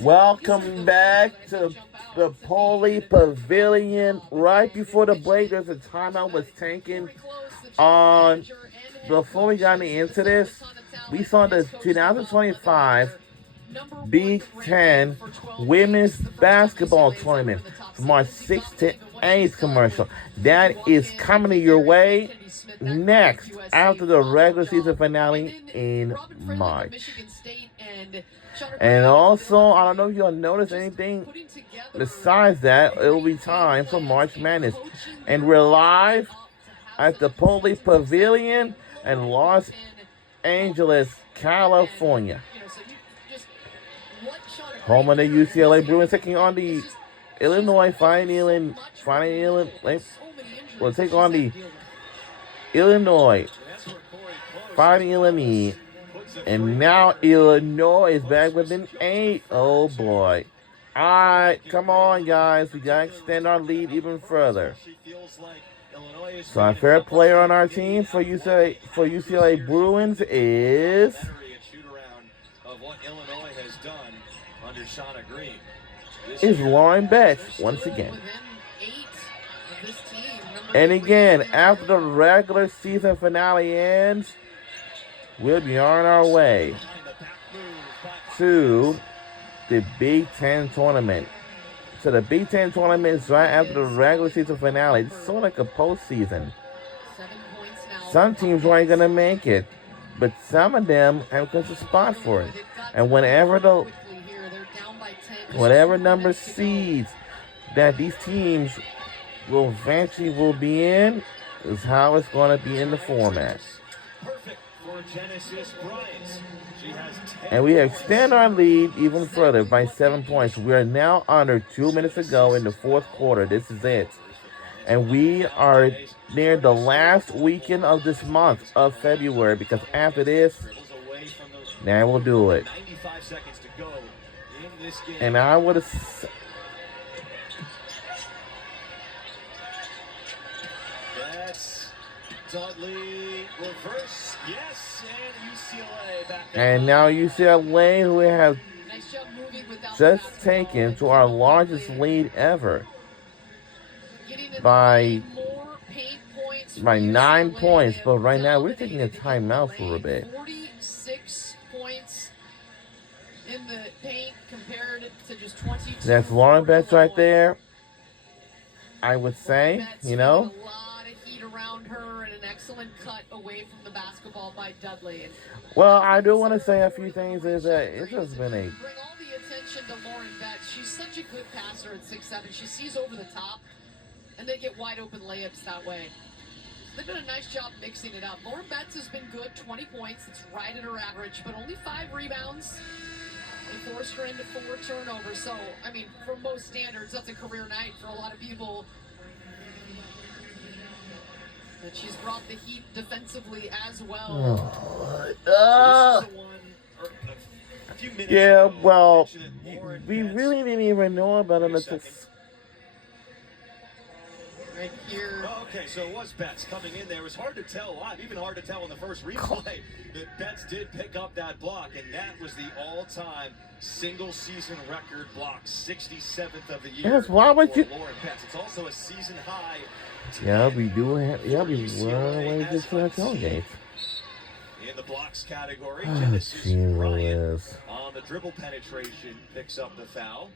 Welcome back to the Poly Pavilion. Right before the Blazers, the timeout was taken on. Before we got into this, we saw the 2025 Big Ten Women's Basketball Tournament from our 6th to 8th commercial. That is coming your way next after the regular season finale in March. And also, I don't know if you'll notice anything besides that, it will be time for March Madness. And we're live at the Poly Pavilion in Los Angeles, California. Home of the UCLA Bruins taking on the Illinois will take on the Illinois Fighting Illinois. And now Illinois is back with an 8. Oh boy. Alright, come on guys. We gotta extend our lead even further. So our favorite player on our team for UCLA Bruins is Lauren Betts once again. And again, after the regular season finale ends, we'll be on our way to the Big Ten tournament. So the Big Ten tournament is right after the regular season finale. It's sort of like a postseason. Some teams weren't going to make it, but some of them have got a spot for it. And whatever number seeds that these teams will eventually be in is how it's going to be in the format. And we extend our lead even further by 7 points. We are now under 2 minutes to go in the fourth quarter. This is it. And we are near the last weekend of this month of February, because after this, now we'll do it. And I would have... Dudley reverse, yes, and UCLA back. And now UCLA, who have just taken to our largest lead ever by 9 points. But right now we're taking a timeout for a bit. 46 points in the paint compared to just 22. That's Lauren Betts right there. I would say, around her and an excellent cut away from the basketball by Dudley. Well, I do want to say a few things. Is that it has been a... Bring all the attention to Lauren Betts. She's such a good passer at 6'7". She sees over the top, and they get wide open layups that way. They've done a nice job mixing it up. Lauren Betts has been good, 20 points. It's right at her average, but only 5 rebounds. They forced her into 4 turnovers. So, I mean, from most standards, that's a career night for a lot of people. But she's brought the heat defensively as well. Yeah, well, we really didn't even know about it until... Right here. Okay, so it was Betts coming in there. It was hard to tell live, even hard to tell in the first replay, that Betts did pick up that block, and that was the all-time single-season record block, 67th of the year. Yes, why would you... Lauren Betts. It's also a season high. Yeah, we do have... Yeah, we were away just to our tailgate. In the blocks category, Genesis Bryant on the dribble penetration picks up the foul.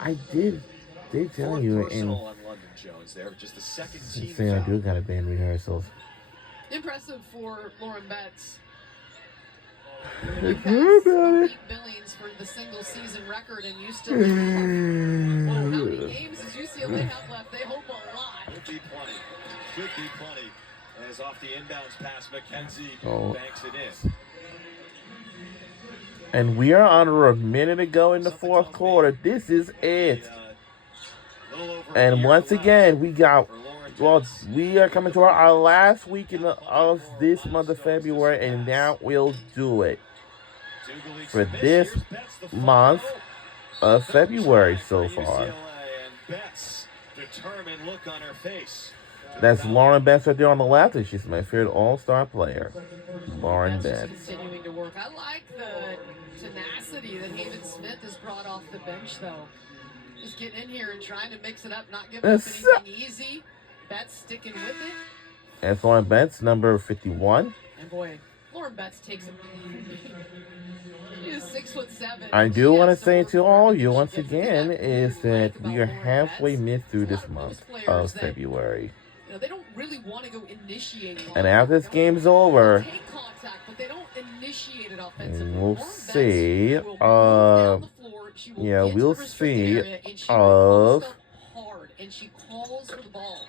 I did... They tell you in... On London Jones there, just the second team foul. I do got to be in rehearsals. Impressive for Lauren Betts. Billions for the single season record, and you still have... Well, how many games does UCLA have left? They hope a lot. Should be plenty. Should be plenty. As off the inbounds pass, McKenzie banks it in. And we are under a minute to go in the fourth quarter. This is it. And once again, we are coming to our last weekend of this month of February, and now we'll do it for this month of February so far. Determined look on her face. That's Lauren Betts right there on the left, and she's my favorite all-star player. Lauren Betts Betts. continuing to work. I like the tenacity that Haven Smith has brought off the bench, though. Just getting in here and trying to mix it up, not giving up anything easy. Betts sticking with it. That's Lauren Betts, number 51. And boy, Lauren Betts takes it. She is 6'7". I do want to say to all of you once again is that we are halfway through this month of February. You know, they don't really want to go initiate contact. And after this game's over, take contact, but they don't initiate it offensively. we'll see. Yeah, we'll see. Hard and she calls for the ball.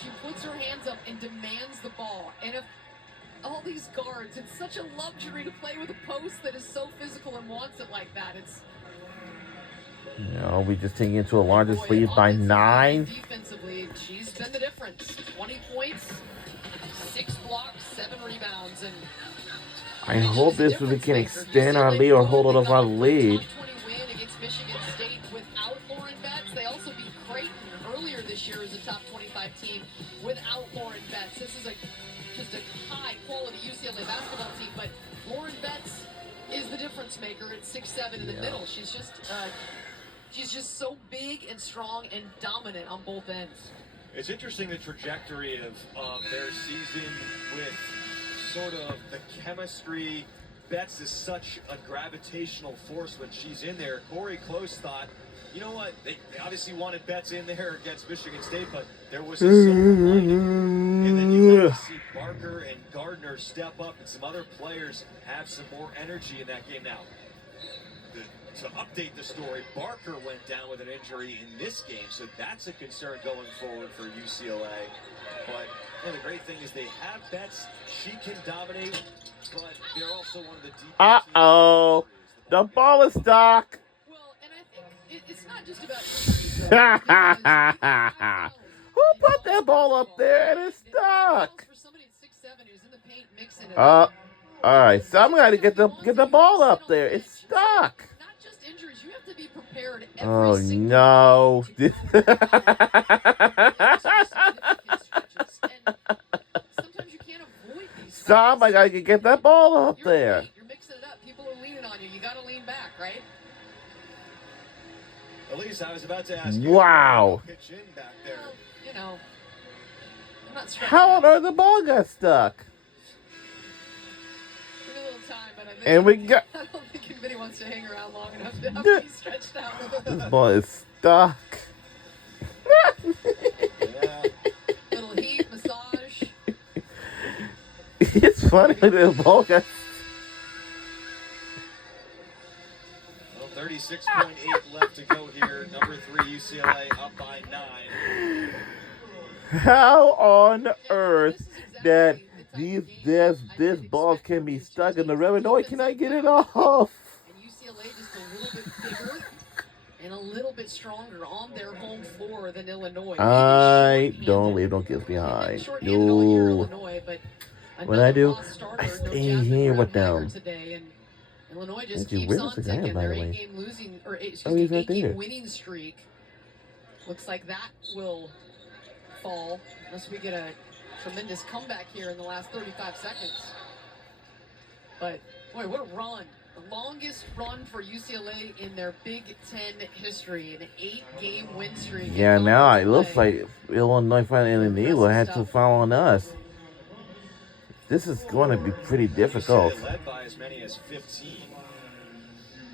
She puts her hands up and demands the ball. And if all these guards, it's such a luxury to play with a post that is so physical and wants it like that. It's we just taking it to a larger lead by 9. Defensively, she's been the difference. 20 points, 6 blocks, 7 rebounds, and I hope this we can extend our lead or hold on our lead. Top 20 win against Michigan State without Lauren Betts. They also beat Creighton earlier this year as a top 25 team without Lauren Betts. This is just a high-quality UCLA basketball team, but Lauren Betts is the difference maker at 6'7" in the middle. She's just so big and strong and dominant on both ends. It's interesting the trajectory of their season with sort of the chemistry. Betts is such a gravitational force when she's in there. Corey Close thought, you know what, they obviously wanted Betts in there against Michigan State, but there was a silver lining. And then you got to see Barker and Gardner step up and some other players have some more energy in that game now. To update the story, Barker went down with an injury in this game, so that's a concern going forward for UCLA. But the great thing is they have Betts. She can dominate, but they're also one of the deep. Uh-oh. The ball is stuck. Well, and I think it's not just about. Who put that ball up there and it's stuck? For somebody at 6'7" who's in the paint mixing it all right. Somebody get the ball up there. It's stuck. Injuries, you have to be prepared oh no. Sometimes you can't avoid these. Somebody gotta get that ball up there. You're mixing it up. People are leaning on you. You gotta lean back, right? Elise, I was about to ask you. Wow. Pitch in back there. Well, you know, I'm not how on earth the ball got stuck? A little time, but I think and we got. I don't think anybody wants to hang around long enough to have to be stretched out. This ball is stuck. Yeah. Little heat massage. It's funny when the ball got. Well, 36.8 left to go here. Number 3 UCLA up by 9. How on earth that this balls can be stuck in the rim? No, can I get it off? And UCLA just a little bit bigger and a little bit stronger on their home floor than Illinois. I don't leave no kids behind. No. What I do, I stay here with them. Today, and Illinois just keeps on ticking. Their 8-game losing, or excuse me, 8-game winning streak. Looks like that will fall unless we get a tremendous comeback here in the last 35 seconds. But boy, what a run. The longest run for UCLA in their Big Ten history, an 8-game win streak. Yeah, now it looks like Illinois finally will have to follow on us. This is going to be pretty difficult. Led by as many as 15.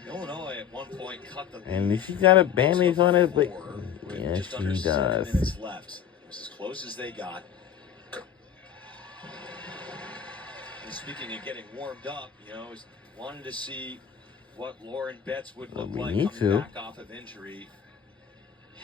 Illinois at one point cut the lead. And she got a bandage on it, but yeah, she does. Left. It's as close as they got. And speaking of getting warmed up, wanted to see what Lauren Betts would look like coming back off of injury.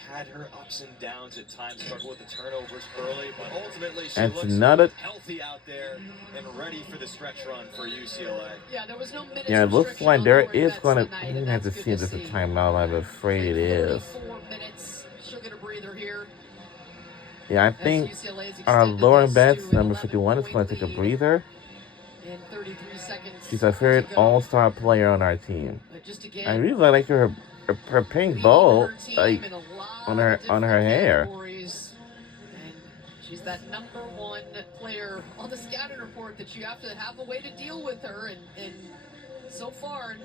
Had her ups and downs at times, struggled with the turnovers early, but ultimately she looks healthy out there and ready for the stretch run for UCLA. Yeah, there was no minutes. Yeah, it looks like there is going to. We're going to have to see this a timeout. I'm afraid it is. 4 minutes. She'll get a breather here. Yeah, I think Lauren Betts, number 51, is going to take a breather. In 33 seconds. She's our favorite all-star player on our team. I really like her pink bow, like on her hair. And She's that #1 player on the scouting report that you have to have a way to deal with her, and so far,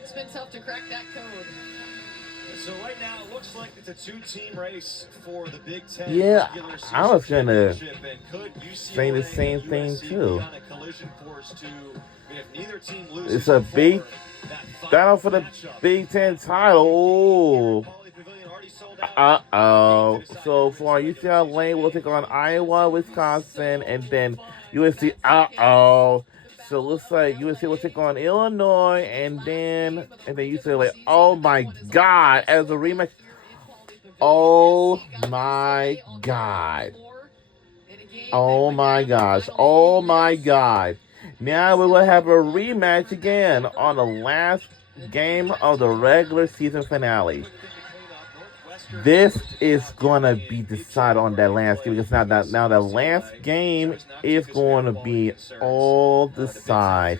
it's been tough to crack that code. So right now, it looks like it's a 2-team race for the Big Ten Yeah, regular season I was gonna championship. And could say the same UCLA thing USC too. be on a collision course to, if neither team loses It's a big battle for the Big Ten title. So for UCLA, we'll take on Iowa, Wisconsin, and then USC. So it looks like USC will take on Illinois, and then UCLA. Oh my God! As a rematch. Oh my God! Oh my gosh! Oh my God! Now we will have a rematch again on the last game of the regular season finale. This is gonna be decided on that last game because now the last game is going to be all decided,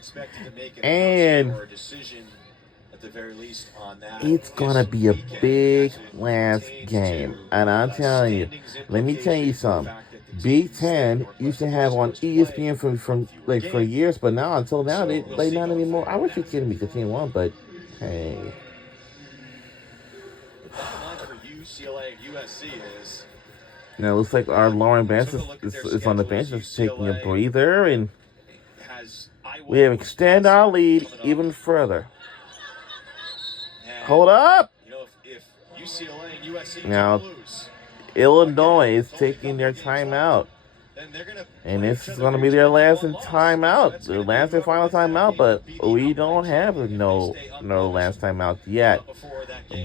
and it's gonna be a big last game. And I'm telling you, let me tell you something. Big Ten used to have on ESPN for years, but now until now they not anymore. I wish you kidding me because Team won, but hey. UCLA and USC is. Now it looks like our Lauren Bench is on the bench, just taking a breather, and we have extended our lead even further. Hold up! If UCLA and USC now, lose, Illinois is taking their timeout. And this is going to be their last timeout, their last and final timeout, but we don't have no last timeout yet.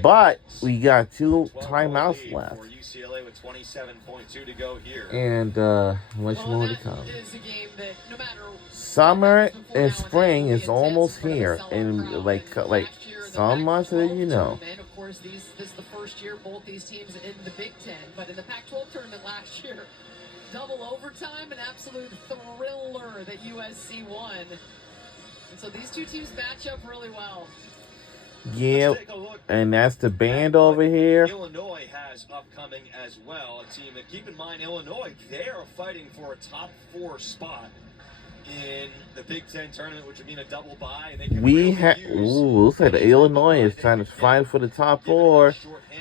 But we got 2 timeouts left. And much more to come. Summer and spring is almost here, and like some months, you know. And of course, this is the first year both these teams in the Big Ten, but in the Pac-12 tournament last year, double overtime, an absolute thriller that USC won. And so these two teams match up really well. Yeah, and that's the band over here. Illinois has upcoming as well a team, and keep in mind Illinois, they are fighting for a top 4 spot in the Big Ten tournament, which would mean a double bye. Looks like the Illinois is trying to fight for the top 4.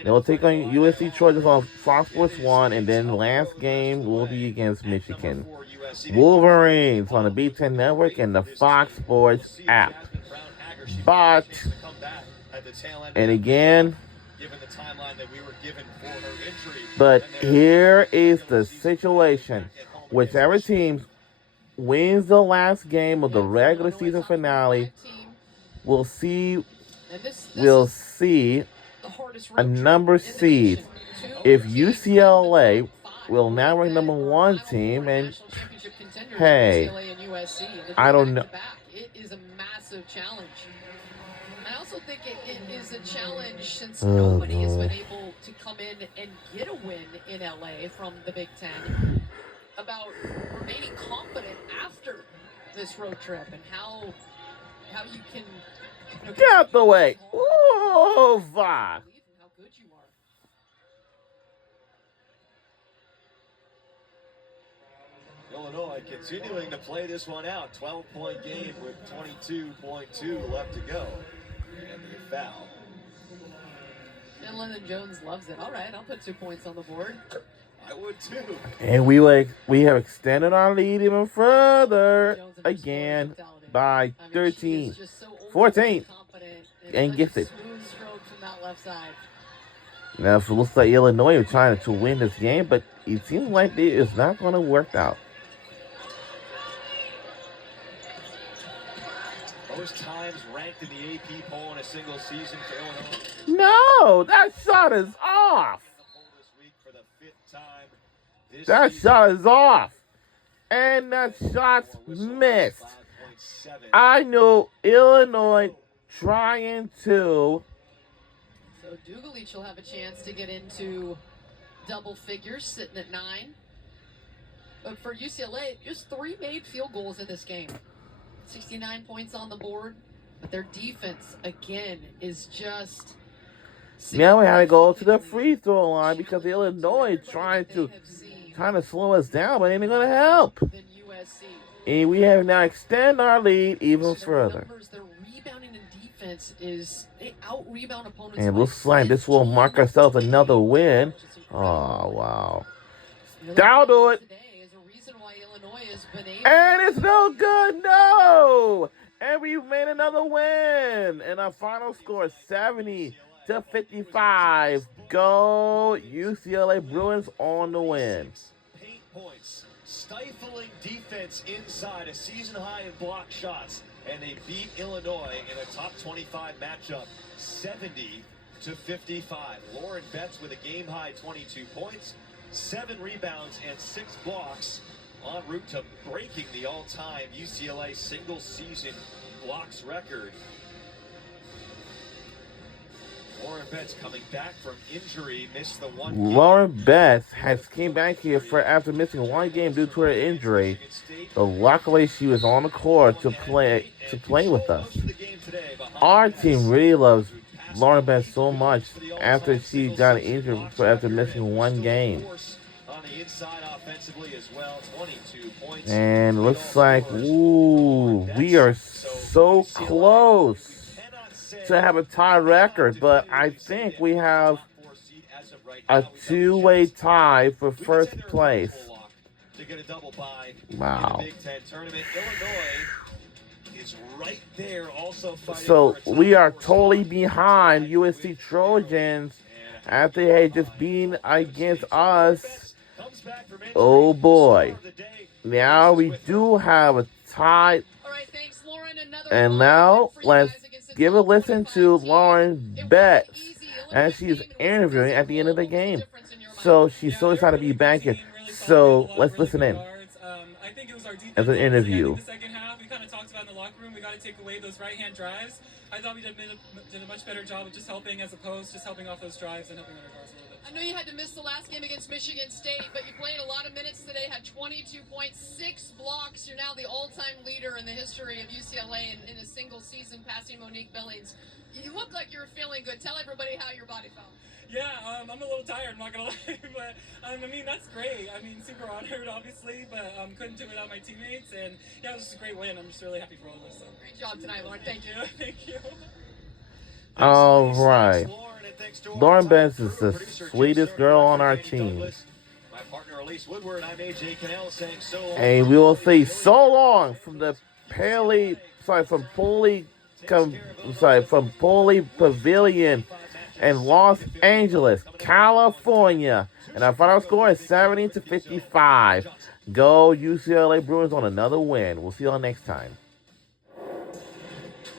They'll take on USC Trojans on Fox Sports 1, and then the last game will be against Michigan. Wolverines on the Big Ten Network and the Fox Sports app. But, and again, but here is the situation. Whichever team wins the last game of the regular season finale, we'll see a number seed. If UCLA will now rank #1 team, and hey, I don't know. It is a massive challenge. I also think it is a challenge since nobody has been able to come in and get a win in LA from the Big Ten, about remaining confident after this road trip and how you can get out the way. Over. How good you are. Illinois continuing to play this one out. 12-point game with 22.2 left to go. And the foul. And Lyndon Jones loves it. All right, I'll put 2 points on the board. I would too. And we have extended our lead even further again by 13, 14, and gifted. Now, it looks like Illinois are trying to win this game, but it seems like it's not going to work out. Most times ranked in the AP poll in a single season for Illinois. No, that shot is off. That shot is off. And that shot's missed. I knew Illinois trying to. So Dugalich will have a chance to get into double figures, sitting at 9. But for UCLA, just 3 made field goals in this game. 69 points on the board. But their defense, again, is just... Now we have to go to the free throw line because Illinois is trying to trying to slow us down, but it ain't going to help. Than USC. And we have now extended our lead even further. Their rebounding and defense is they out-rebound opponents. And looks like this will mark ourselves another win. Oh, wow. That'll do it. And it's no good, no! And we made another win. And our final score is 70-55. Go UCLA Bruins on the win. 8 points. Stifling defense inside, a season high in block shots. And they beat Illinois in a top 25 matchup, 70-55. Lauren Betts with a game high 22 points, 7 rebounds, and 6 blocks, en route to breaking the all-time UCLA single-season blocks record. Lauren Betts coming back from injury, missed the one game. Lauren Betts has came back here after missing one game due to her injury. But luckily, she was on the court to play with us. Our team really loves Lauren Betts so much after she got injured after missing one game. And looks like, ooh, we are so close to have a tie record, but I think we have a two-way tie for first place. Wow. So we are totally behind USC Trojans after they had just been against us. Oh boy. Now we do have a tie. And now let's give a listen to Lauren Betts as she's interviewing at the end of the game. So she's so excited to be back here. So let's listen in as an interview. In the second half, we kind of talked about in the locker room, we got to take away those right-hand drives. I thought we did a much better job of just helping as opposed, just helping off those drives and helping our guards a little bit. I know you had to miss the last game against Michigan State, but you played a lot of minutes today, had 22 points, 6 blocks. You're now the all-time leader in the history of UCLA in a single season, passing Monique Billings. You look like you're feeling good. Tell everybody how your body felt. Yeah, I'm a little tired, I'm not going to lie, but I mean, that's great. I mean, super honored, obviously, but couldn't do it without my teammates, and yeah, it was just a great win. I'm just really happy for all of us. So. Great job tonight, Lauren. Thank you. Thank you. All right. Lauren Betts is the sweetest girl on our team. And we will say so long from the from Poly Pavilion in Los Angeles, California. And our final score is 70-55. Go UCLA Bruins on another win. We'll see you all next time.